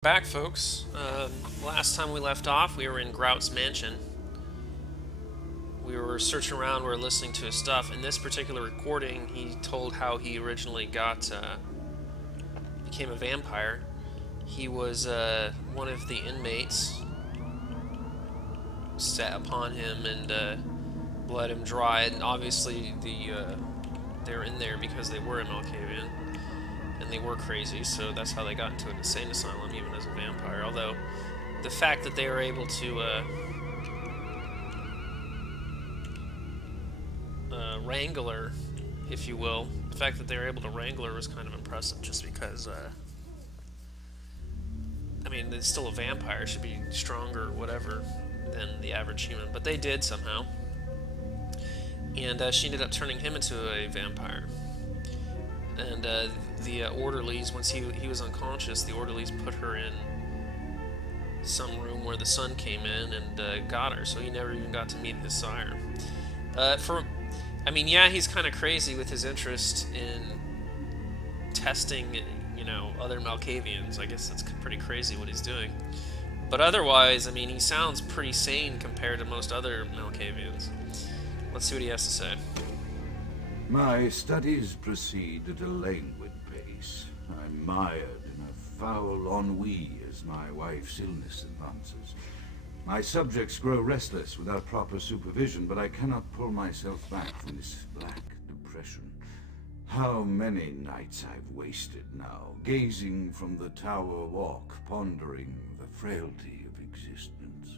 Back, folks. Last time we left off, we were in Grout's mansion. We were searching around, we were listening to his stuff. In this particular recording, he told how he originally became a vampire. He was one of the inmates set upon him and bled him dry. And obviously, they're in there because they were a Malkavian. And they were crazy, so that's how they got into an insane asylum, even as a vampire. Although, the fact that they were able to wrangle her, if you will, the fact that they were able to wrangle her was kind of impressive, just because, I mean, it's still a vampire, should be stronger or whatever than the average human, but they did somehow. And she ended up turning him into a vampire. And the orderlies, once he was unconscious, the orderlies put her in some room where the sun came in and got her, so he never even got to meet his sire. I mean, yeah, he's kind of crazy with his interest in testing, other Malkavians. I guess it's pretty crazy what he's doing. But otherwise, I mean, he sounds pretty sane compared to most other Malkavians. Let's see what he has to say. My studies proceed at a languid pace. I'm mired in a foul ennui as my wife's illness advances. My subjects grow restless without proper supervision, but I cannot pull myself back from this black depression. How many nights I've wasted now, gazing from the tower walk, pondering the frailty of existence.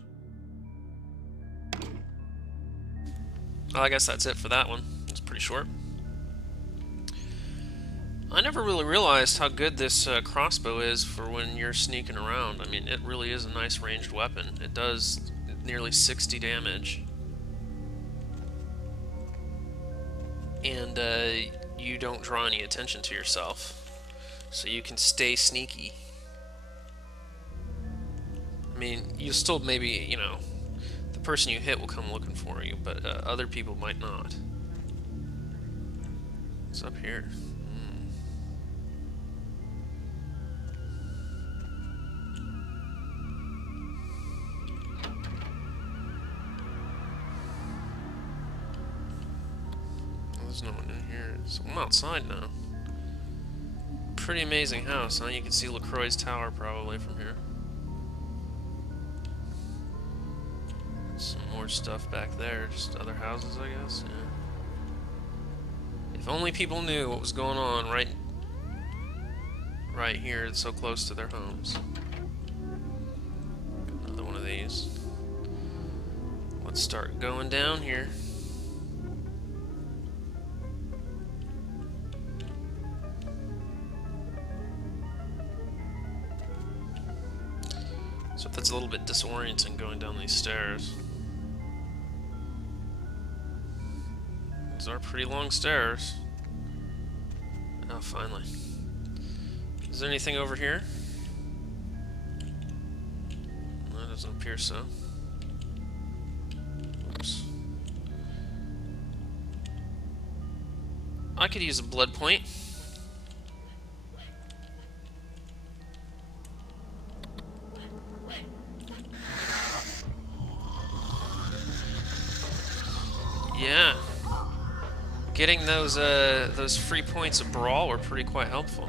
Well, I guess that's it for that one. It's pretty short. I never really realized how good this crossbow is for when you're sneaking around. I mean, it really is a nice ranged weapon. It does nearly 60 damage. And you don't draw any attention to yourself. So you can stay sneaky. I mean, you still maybe, the person you hit will come looking for you, but other people might not. What's up here? There's no one in here. So I'm outside now. Pretty amazing house, huh? You can see LaCroix's tower probably from here. Some more stuff back there. Just other houses, I guess. Yeah. If only people knew what was going on right here. It's so close to their homes. Another one of these. Let's start going down here. So that's a little bit disorienting going down these stairs. These are pretty long stairs. Oh, finally. Is there anything over here? No, it doesn't appear so. Oops. I could use a blood point. Yeah. Getting those free points of brawl were pretty quite helpful.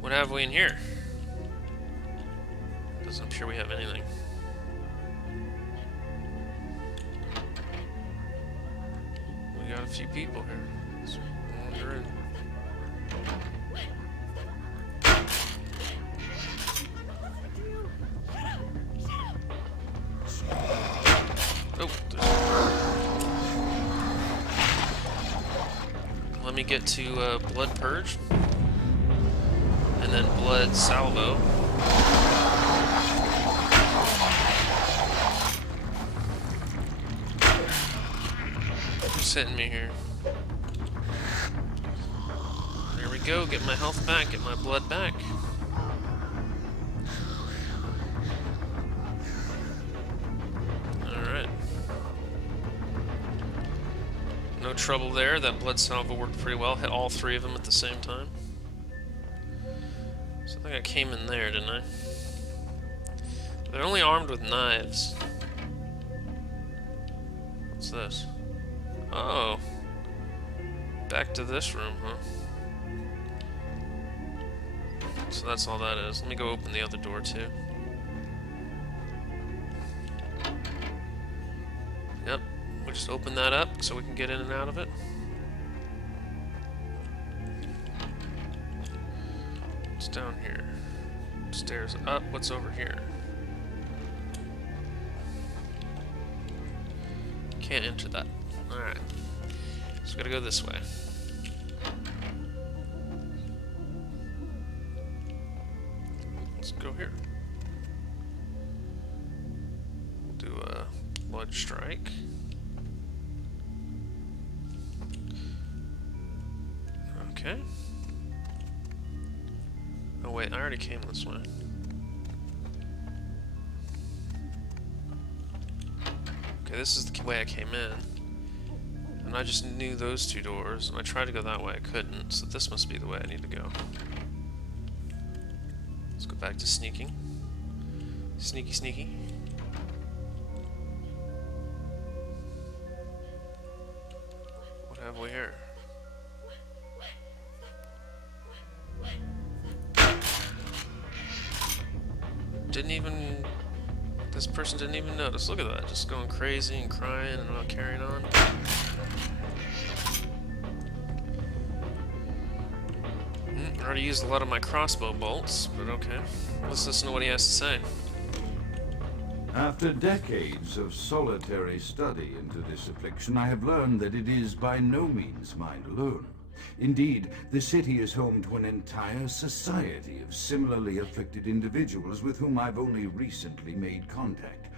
What have we in here? Doesn't appear we have anything. We got a few people here. Let's wander in. Oh, let me get to Blood Purge. And then Blood Salvo. Who's hitting me here? There we go, get my health back, get my blood back. No trouble there. That blood salvo worked pretty well. Hit all three of them at the same time. So I think I came in there, didn't I? They're only armed with knives. What's this? Oh. Back to this room, huh? So that's all that is. Let me go open the other door, too. Yep. We'll just open that up so we can get in and out of it. What's down here? Stairs up. What's over here? Can't enter that. Alright. So we gotta go this way. Let's go here. We'll do a blood strike. Okay. Oh wait, I already came this way. Okay, this is the way I came in. And I just knew those two doors, and I tried to go that way, I couldn't, so this must be the way I need to go. Let's go back to sneaking. Sneaky, sneaky. What have we here? This person didn't even notice. Look at that, just going crazy and crying and not carrying on. I already used a lot of my crossbow bolts, but okay. Let's listen to what he has to say. After decades of solitary study into this affliction, I have learned that it is by no means mine alone. Indeed, the city is home to an entire society of similarly afflicted individuals with whom I've only recently made contact.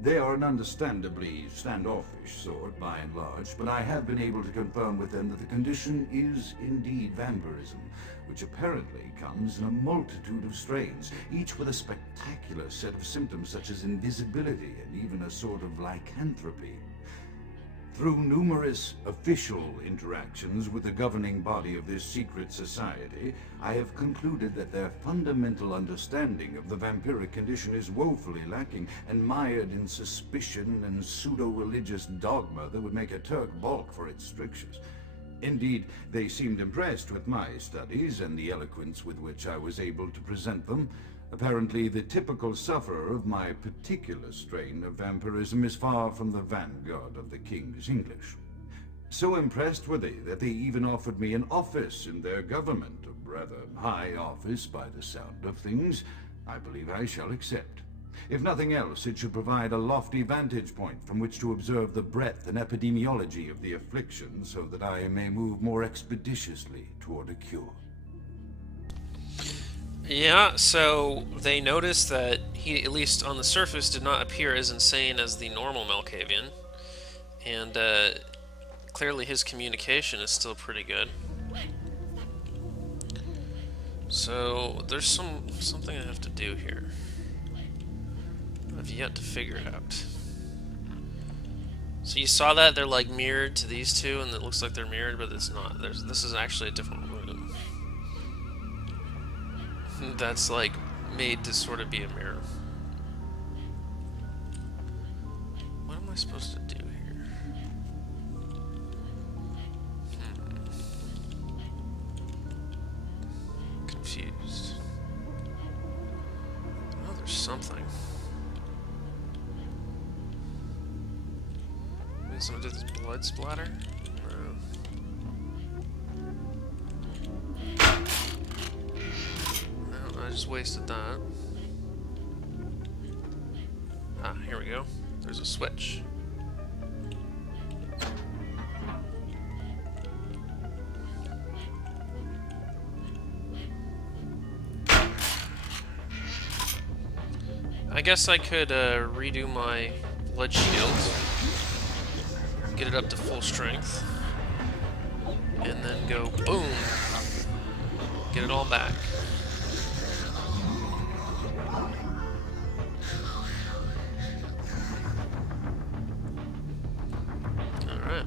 They are an understandably standoffish sort, by and large, but I have been able to confirm with them that the condition is indeed vampirism, which apparently comes in a multitude of strains, each with a spectacular set of symptoms such as invisibility and even a sort of lycanthropy. Through numerous official interactions with the governing body of this secret society, I have concluded that their fundamental understanding of the vampiric condition is woefully lacking and mired in suspicion and pseudo-religious dogma that would make a Turk balk for its strictures. Indeed, they seemed impressed with my studies and the eloquence with which I was able to present them. Apparently, the typical sufferer of my particular strain of vampirism is far from the vanguard of the King's English. So impressed were they that they even offered me an office in their government, a rather high office by the sound of things. I believe I shall accept. If nothing else, it should provide a lofty vantage point from which to observe the breadth and epidemiology of the affliction, so that I may move more expeditiously toward a cure. Yeah, so they noticed that he, at least on the surface, did not appear as insane as the normal Malkavian, and clearly his communication is still pretty good. So there's something I have to do here. I've yet to figure it out. So you saw that they're like mirrored to these two, and it looks like they're mirrored, but it's not. This is actually a different room. That's like made to sort of be a mirror. What am I supposed to do here? Confused. Oh, there's something. Maybe someone did this blood splatter? No. I just wasted that. Ah, here we go. There's a switch. I guess I could redo my blood shield, get it up to full strength, and then go boom, get it all back. Alright.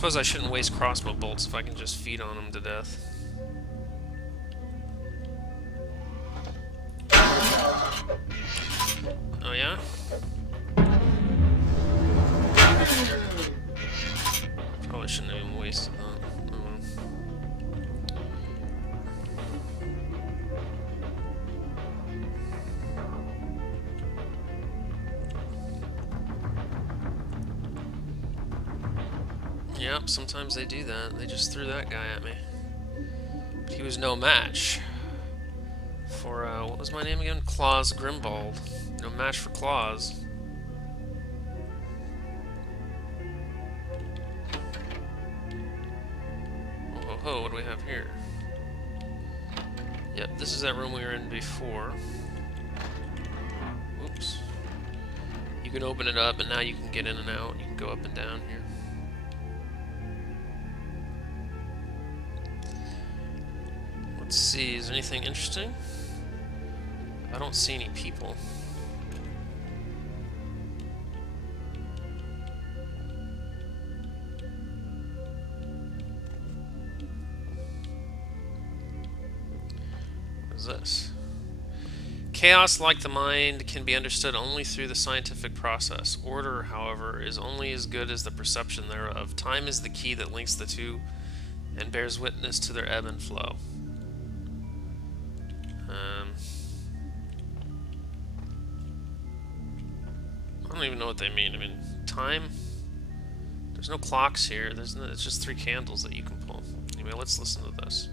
suppose I shouldn't waste crossbow bolts if I can just feed on them to death. Oh yeah? Probably shouldn't have even wasted that. Oh well. Yep, sometimes they do that. They just threw that guy at me. But he was no match for, what was my name again? Claus Grimbald. No match for Claus. Oh, what do we have here? Yep, this is that room we were in before. Oops. You can open it up, and now you can get in and out. You can go up and down here. Let's see, is there anything interesting? I don't see any people. What is this? Chaos, like the mind, can be understood only through the scientific process. Order, however, is only as good as the perception thereof. Time is the key that links the two and bears witness to their ebb and flow. I don't even know what they mean. I mean, time? There's no clocks here. It's just 3 candles that you can pull. Anyway, let's listen to this.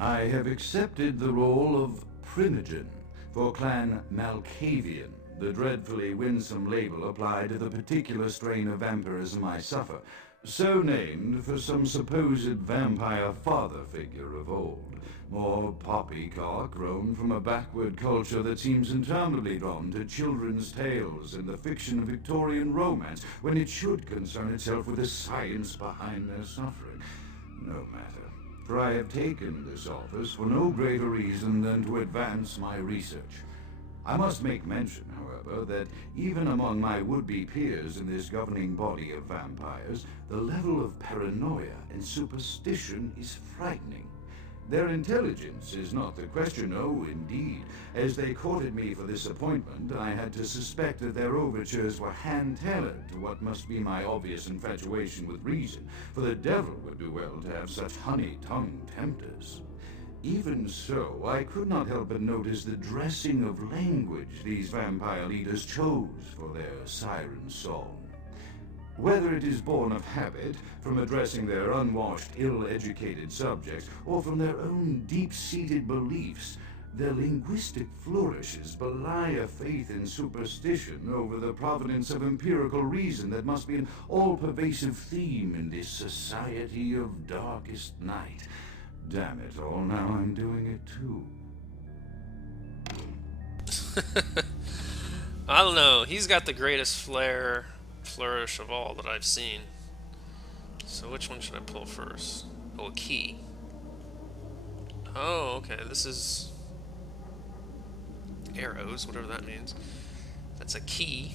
I have accepted the role of Primogen for Clan Malkavian, the dreadfully winsome label applied to the particular strain of vampirism I suffer, so named for some supposed vampire father figure of old, more poppycock grown from a backward culture that seems interminably drawn to children's tales and the fiction of Victorian romance, when it should concern itself with the science behind their suffering. No matter, for I have taken this office for no greater reason than to advance my research. I must make mention, however, that even among my would-be peers in this governing body of vampires, the level of paranoia and superstition is frightening. Their intelligence is not the question, oh, indeed. As they courted me for this appointment, I had to suspect that their overtures were hand-tailored to what must be my obvious infatuation with reason, for the devil would do well to have such honey-tongued tempters. Even so, I could not help but notice the dressing of language these vampire leaders chose for their siren song. Whether it is born of habit, from addressing their unwashed, ill-educated subjects, or from their own deep-seated beliefs, their linguistic flourishes belie a faith in superstition over the providence of empirical reason that must be an all-pervasive theme in this society of darkest night. Damn it all, now I'm doing it too. I don't know. He's got the greatest flourish of all that I've seen. So which one should I pull first? Oh, a key. Oh, okay. This is arrows, whatever that means. That's a key.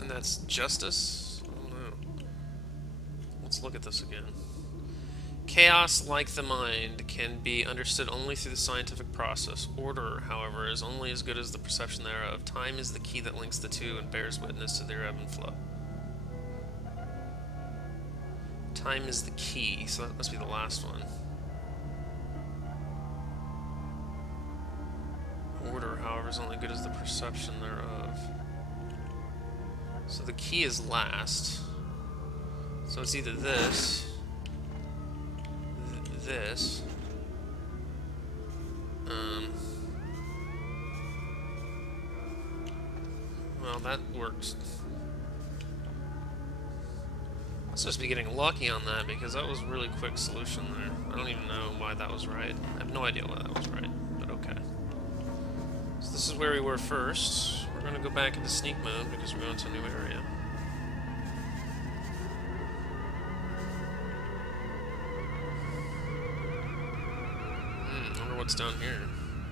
And that's justice? I don't know. Let's look at this again. Chaos, like the mind, can be understood only through the scientific process. Order, however, is only as good as the perception thereof. Time is the key that links the two and bears witness to their ebb and flow. Time is the key, so that must be the last one. Order, however, is only good as the perception thereof. So the key is last. So it's either this... this. Well, that works. I'm supposed to be getting lucky on that because that was a really quick solution there. I don't even know why that was right. I have no idea why that was right, but okay. So this is where we were first. We're going to go back into sneak mode because we're going to a new area. I wonder what's down here.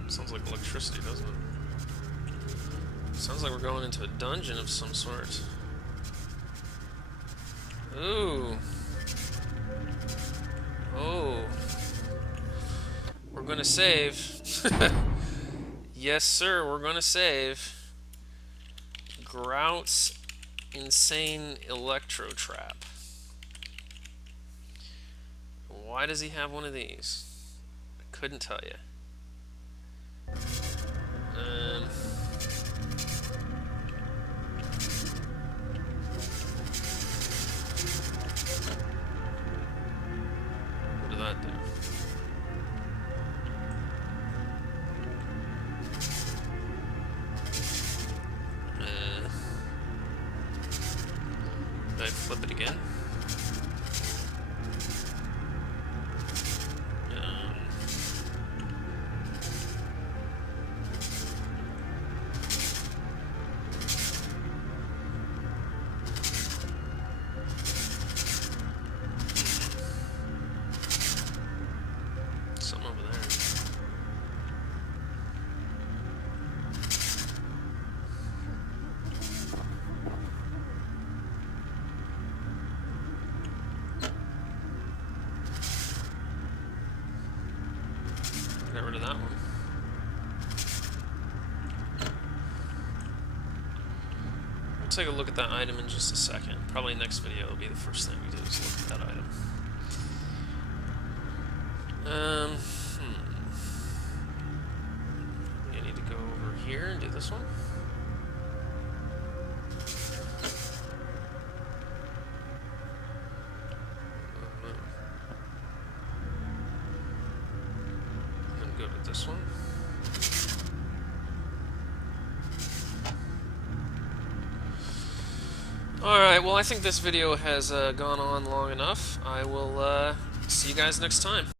Sounds like electricity, doesn't it? Sounds like we're going into a dungeon of some sort. Ooh. Oh. We're gonna save. Yes, sir, we're gonna save. Grout's insane electro trap. Why does he have one of these? I couldn't tell you. What did that do? Did I flip it again? Something over there. Got rid of that one. We'll take a look at that item in just a second. Probably next video will be the first thing we do is look at that item. I need to go over here and do this one. And then go to this one. Alright, well I think this video has gone on long enough. I will see you guys next time.